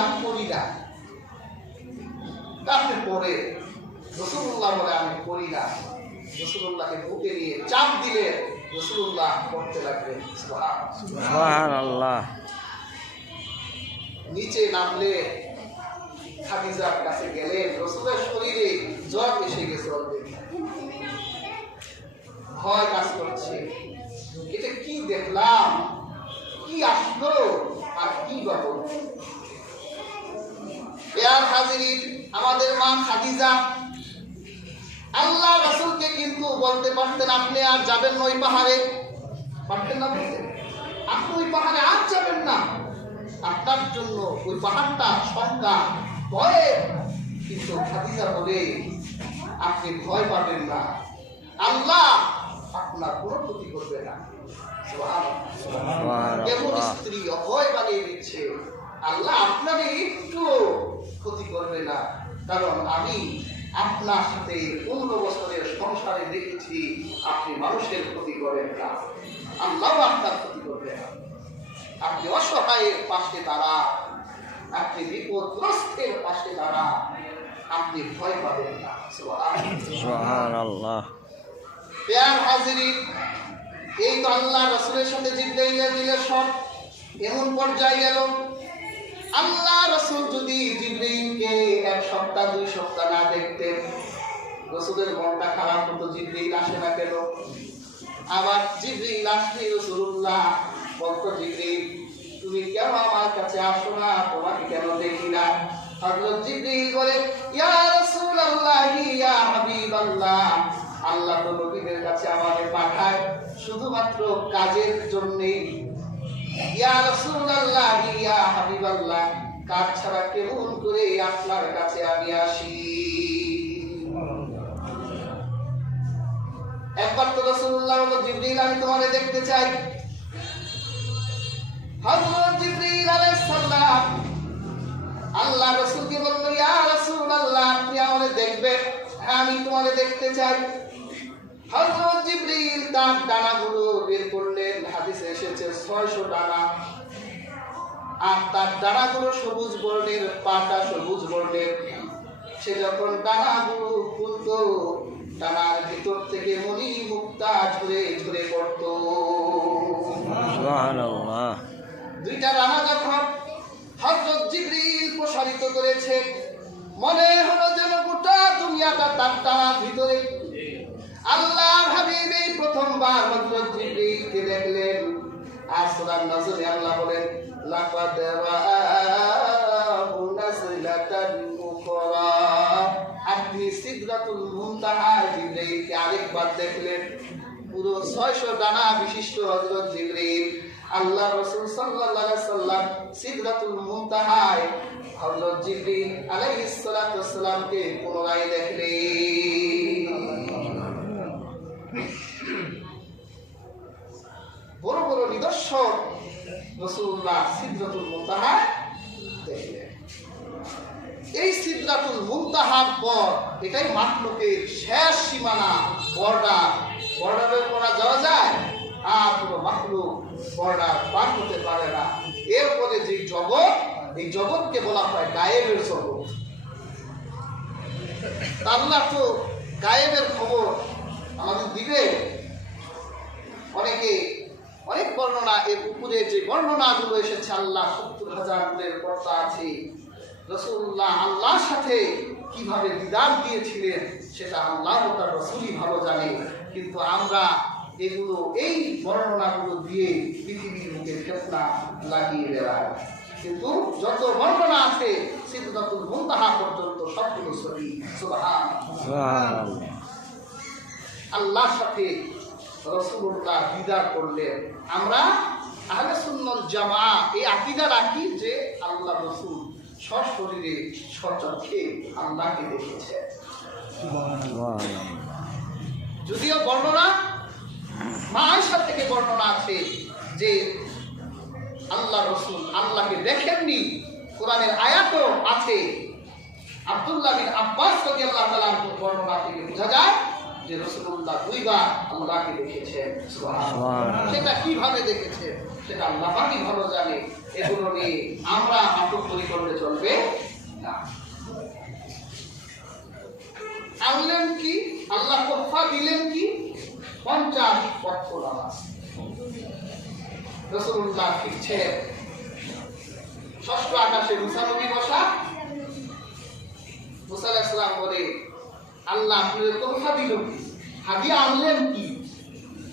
আমি করি না। তারপরে পরে রাসূলুল্লাহ বলে আমি করি না। রাসূলুল্লাহকে বুকে নিয়ে চাপ দিলে রাসূলুল্লাহ করতে লাগলেন। সুবহানাল্লাহ। নিচে নামলে খাদিজার কাছে গেলেন, রাসূলের শরীরে জ্বর এসে গেছে অলরেডি, ভয় কাজ করছে। এটা কি দেখলাম, কি আসলো আর কি বাবু। প্রিয় হাজিরিন, আমাদের মা খাদিজা আল্লাহ রাসূলকে কিন্তু বলতে পারতেন আপনি আর যাবেন না ওই পাহাড়ে, পারতেন না বলতে, আপনি ওই পাহাড়ে আর যাবেন না, আপনার জন্য ওই পাহাড়টা শঙ্কা ভয়ে। কিন্তু খাদিজা বলে আপনি ভয় পাবেন না, আল্লাহ আপনার কোনো ক্ষতি করবে না। কেমন স্ত্রী অভয় বানিয়ে দিচ্ছে, আল্লাহ আপনার একটু ক্ষতি করবে না, কারণ আমি আপনার সাথে 15 বছরের সংসারে দেখেছি আপনি মানুষের ক্ষতি করেন না, আল্লাহ আপনার ক্ষতি করবে না। আপনি অসহায়ের পাশে দাঁড়া, আপনি বিপদগ্রস্তের পাশে দাঁড়া, আপনি ভয় পাবেন না। সুবহানাল্লাহ। প্রিয় হাজিরিন, এই তো আল্লাহ রাসূলের সাথে জিবরাইলের সব এমন পর্যায়ে গেল, আল্লাহ রাসূল যদি জিবরাইলকে 1 সপ্তাহ 2 সপ্তাহ না দেখতেন, রাসূলের মনটা খারাপ হতো। জিবরাইল আসে না কেন? আবার জিবরাইল আসলে রাসূলুল্লাহ বলতো, জিবরাইল তুমি কেন আমার কাছে আসো না, তোমাকে কেন দেখি না? হযরত জিবরাইল বলে, ইয়া রাসূলুল্লাহ ইয়া হাবিবাল্লাহ, আল্লাহ তো নবীদের কাছে আমাকে পাঠায় শুধুমাত্র কাজের জন্যই। ইয়া রাসূলুল্লাহ ইয়া হাবিবাল্লাহ, কাজ ছাড়া কেমন করে আপনার কাছে আমি আসি? একবার তো রাসূলুল্লাহ বলল, জিবরাইল আমি তোমাকে দেখতে চাই। হযরত জিবরাইল আলাইহিস সালাম আল্লাহ রাসূলকে বলল, ইয়া রাসূলুল্লাহ আপনি আমাকে দেখবেন? হ্যাঁ আমি তোমাকে দেখতে চাই। হযরত জিবরাইল তার ডানাগুলো বের করলেন, হাদিসে এসেছে 600 ডানা, আর তার ডানাগুলো সবুজ বর্ণের, পাটা সবুজ বর্ণের। সে যখন ডানাগুলো খুলতো, ডানার ভিতর থেকে মণি মুক্তা ঝরে ঝরে পড়তো। সুবহানাল্লাহ। 2টা ডানা যখন হযরত জিবরাইল প্রসারিত করেছে, মনে হলো যেন গোটা দুনিয়াটা তার ডানার ভিতরে। আল্লাহর হাবিব এই প্রথমবার হযরত জিবরাইলকে দেখলেন। আর সূরার নজরে আল্লাহ বলেন, লাকাদ রাআহু নাযলাতান উখরা, আপনি সিদরাতুল মুনতাহা জিবরাইলকে আরেকবার দেখলেন। পুরো 600 ডানা বিশিষ্ট হযরত জিবরাইল আল্লাহ রাসূল সাল্লাল্লাহু আলাইহি সাল্লাম সিদরাতুল মুনতাহায় হযরত জিবরাইল আলাইহিস সালাতু ওয়াস সালামকে পুনরায় দেখলেন। বড় বড় নিদর্শন রাসূলুল্লাহ সিদরাতুল মুনতাহা দেখলেন। এই সিদরাতুল মুনতাহার পর এটাই মাখলুকের শেষ সীমানা, বর্ডারের পর যাওয়া যায়, আর পুরো মাখলুক বর্ডার পার হতে পারে না। এরপরে যে জগৎ, এই জগৎকে বলা হয় গায়েবের জগৎ। আল্লাহ তো গায়েবের খবর আমাদের দিবে। অনেক বর্ণনা, এর উপরে যে বর্ণনাগুলো এসেছে, আল্লাহ 70,000 গুণের পর্দা আছে। রাসূলুল্লাহ আল্লাহর সাথে কিভাবে দিদার দিয়েছিলেন সেটা আল্লাহ ও তার রাসূলই ভালো জানে। কিন্তু আমরা এগুলো, এই বর্ণনাগুলো দিয়ে পৃথিবীর মুখে ফেতনা লাগিয়ে দেওয়ার, কিন্তু যত বর্ণনা আছে সিদরাতুল মুনতাহা পর্যন্ত সবগুলো সহি। সুবহানাল্লাহ। আল্লাহর সাথে রাসূলুল্লাহ দিদার করলেন। আমরা আহলে সুন্নাত জামাত এই আকীদা রাখি যে আল্লাহ রাসূল সশরীরে সচক্ষে আল্লাহকে দেখেছে। যদিও বর্ণনা মা আয়েশা থেকে বর্ণনা আছে যে আল্লাহ রাসূল আল্লাহকে দেখেননি, কোরআনের আয়াতও আছে। আব্দুল্লাহ বিন আব্বাস রাদিয়াল্লাহু তাআলা বর্ণনা থেকে বোঝা যায় যে রাসূলুল্লাহ 2 বার আল্লাহকে দেখেছেন। সুবহানাল্লাহ। সেটা কিভাবে দেখেছেন সেটা আল্লাহ পাকই ভালো জানে। এগুলো নিয়ে আমরা আটক করলে চলবে চলবে না। আনলেন কি আল্লাহ, তোহফা দিলেন কি? 50 ওয়াক্ত নামাজ। রাসূলুল্লাহ ফিরছেন, ষষ্ঠ আকাশে মুসা নবী বসা। মুসা আলাইহিস সালাম বলে, আল্লাহ আপনাদের তোহফা দিল কি, হাদিয়া আনলেন কি?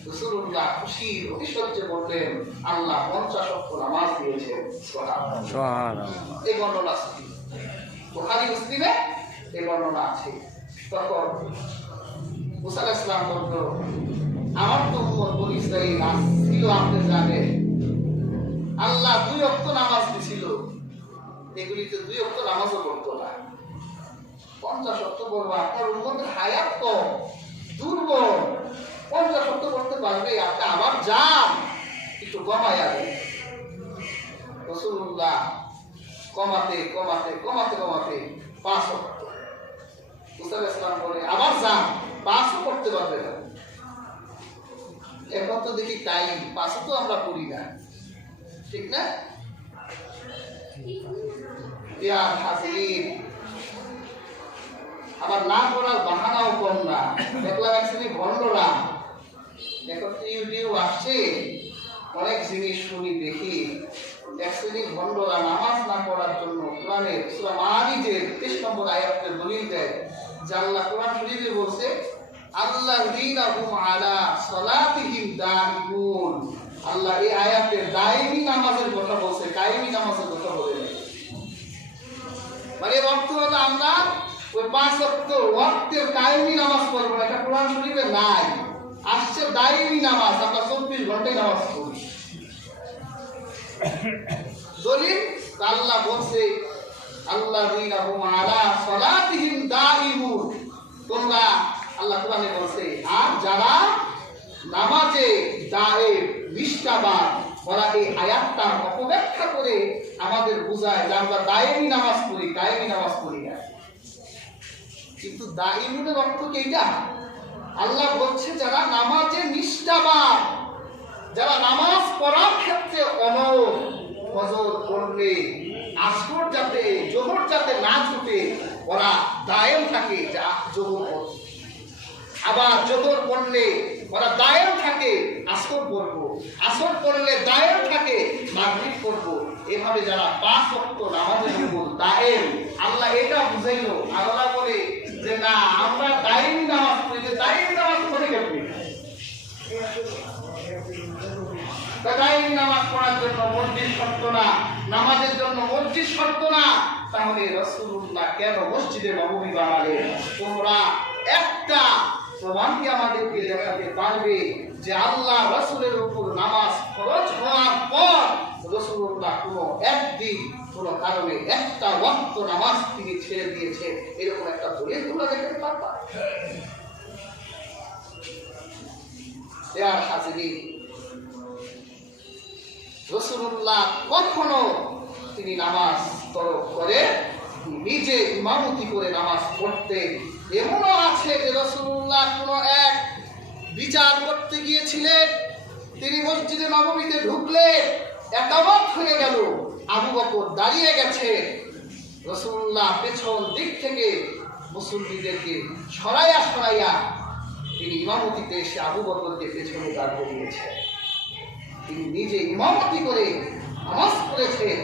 রাসূলুল্লাহ খুশির অতিশয্যে বললেন, আল্লাহ 50 ওয়াক্ত নামাজ দিয়েছেন। সুবহানাল্লাহ। এই বর্ণনা আছে বুখারী মুসলিমে, এই বর্ণনা আছে। তখন মুসা আলাইহিস সালাম বলল, আমার তো উম্মত বনি ইসরাঈল ছিল, আপনি জানেন আল্লাহ 2 ওয়াক্ত নামাজ দিছিল, এগুলিতে 2 ওয়াক্ত নামাজও পড়তো না। 50 ওয়াক্ত পড়বো, আপনার উম্মতের হায়াত তো দুর্বল, 50 ওয়াক্ত পড়তে পারবে, আপনি আবার যান, একটু কমাইয়া দেন। রাসূলুল্লাহ কমাতে কমাতে কমাতে কমাতে 5 ওয়াক্ত। মুসা আলাইহিস সালাম বলে, আবার যান, 5ও পড়তে পারবে না। এখন তো দেখি তাই 5ও তো আমরা পড়ি না, ঠিক না? ইয়ার হাজির আবার না পড়ার বাহানাও কম না। দেখলাম একশ্রেণী ভণ্ডরা, এখন ইউটিউব আসছে, অনেক জিনিস শুনি দেখি, একশ্রেণী ভণ্ডরা নামাজ না পড়ার জন্য কোরআনের সূরা মাআরিজের 23 নম্বর আয়াতে দলিল দেয় যে আল্লাহ কোরআন শরীফে বলছে, আল্লাযীনা হুম আলা সালাতিহিম দাঈমুন। আল্লাহ এই আয়াতে দায়মি নামাজের কথা বলছে, কায়েমি নামাজের কথা বলে নাই। মানে অর্থ হলো আমরা ওই 5 ওয়াক্তের কায়েমি নামাজ পড়বো না, এটা কোরআন শরীফে নাই। আসছে দায়মি নামাজ, আমরা 24 ঘন্টায় নামাজ পড়ি। দলিল আল্লাহ বলছে, আল্লাযীনা হুম আলা সালাতিহিম দাঈমুন। তোমরা আল্লাহ কোরআনে বলছে, আর যারা নামাজে দায়েম নিষ্ঠাবান, ওরা এই আয়াতটা অপব্যাখ্যা করে আমাদের বোঝায় যে আমরা দায়েমি নামাজ পড়ি, কায়েমি নামাজ পড়ি না। কিন্তু দায়েমের অর্থ কি এটা? আল্লাহ বলছে যারা নামাজে নিষ্ঠাবান, যারা নামাজ পড়ার ক্ষেত্রে অনড়, ফজর পড়লে আসর যাতে জোহর যাতে না ছুটে ওরা দায়েম থাকে, যা জোহর পড়ে। আবার জোহর পড়লে ওরা দায়েম থাকে, আসর পড়বো, আসর পড়লে দায়েম থাকে, মাগরিব পড়বো। এভাবে যারা 5 ওয়াক্ত নামাজের উপর দায়েম, আল্লাহ এটা বুঝাইলো। আল্লাহ বলে যে না, আমরা দায়েমি নামাজ পড়ি, দায়েমি নামাজ পড়ে গেছে। দায়েমি নামাজ পড়ার জন্য মসজিদ শর্ত না, নামাজের জন্য মসজিদ শর্ত না, তাহলে রাসূলুল্লাহ কেন মসজিদে নববী বানালেন? তোমরা একটা প্রমাণ কি আমাদেরকে দেখাতে পারবে যে আল্লাহ রাসূলের উপর নামাজ ফরজ হওয়ার পর রাসূলুল্লাহ কোনো একদিন কোনো কারণে একটা ওয়াক্ত নামাজ তিনি ছেড়ে দিয়েছেন, এরকম একটা দলিল তোমরা দেখাতে পারবা? ইয়ার হাজিরিন, রাসূলুল্লাহ কখনো তিনি নামাজ তরক করে নিজে ইমামতি করে নামাজ পড়তেন। এমনও আছে যে রাসূলুল্লাহ কোনো এক বিচার করতে গিয়েছিলেন, তিনি মসজিদে নববীতে ঢুকলেন, একামত হয়ে গেল, আবু বকর দাঁড়িয়ে গেছে, রাসূলুল্লাহ পেছন দিক থেকে মুসল্লিদেরকে সরাইয়া তিনি ইমামতিতে এসে আবু বকরকে পেছনে দাঁড় করিয়েছেন। তিনি নিজে ইমামতি করে নামাজ পড়েছেন।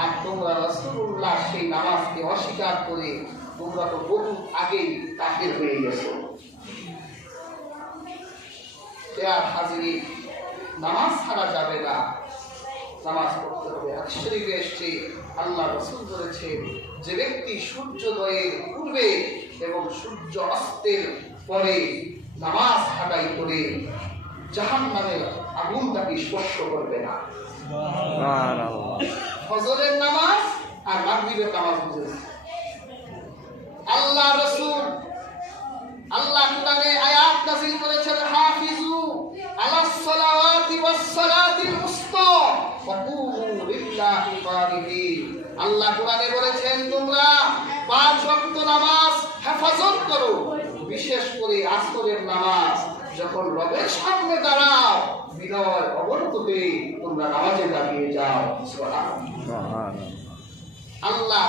আর তোমরা রাসূলুল্লাহ সেই নামাজকে অস্বীকার করে তোমরা তো বহু আগেই কাফের হয়ে গেছো। ইয়ার হাজিরিন, নামাজ ছাড়া যাবে না, নামাজ পড়তে হবে। হাদিস শরীফে এসেছে, আল্লাহ রাসূল বলেছেন, যে ব্যক্তি সূর্যোদয়ের পূর্বে এবং সূর্য অস্তের পরে নামাজ আদায় করে জাহান্নামের আগুন তাকে স্পর্শ করবে না। ফজরের নামাজ আর মাগরিবের নামাজ বুঝেছে আল্লাহ রাসূল। আল্লাহ কোরআনে আয়াত নাযিল করেছেন, হাফিজু আলাস সালাওয়াতি ওয়াস সালাতিল উসতা ওয়া কুমু লিল্লাহি কানিতিন। আল্লাহ কোরআনে বলেছেন, তোমরা 5 ওয়াক্ত নামাজ হেফাজত করো, বিশেষ করে আসরের নামাজ। যখন রবের সামনে দাঁড়াও, বিনয় অবনত হয়ে তোমরা নামাজে দাঁড়িয়ে যাও। সুবহানাল্লাহ। আল্লাহ না।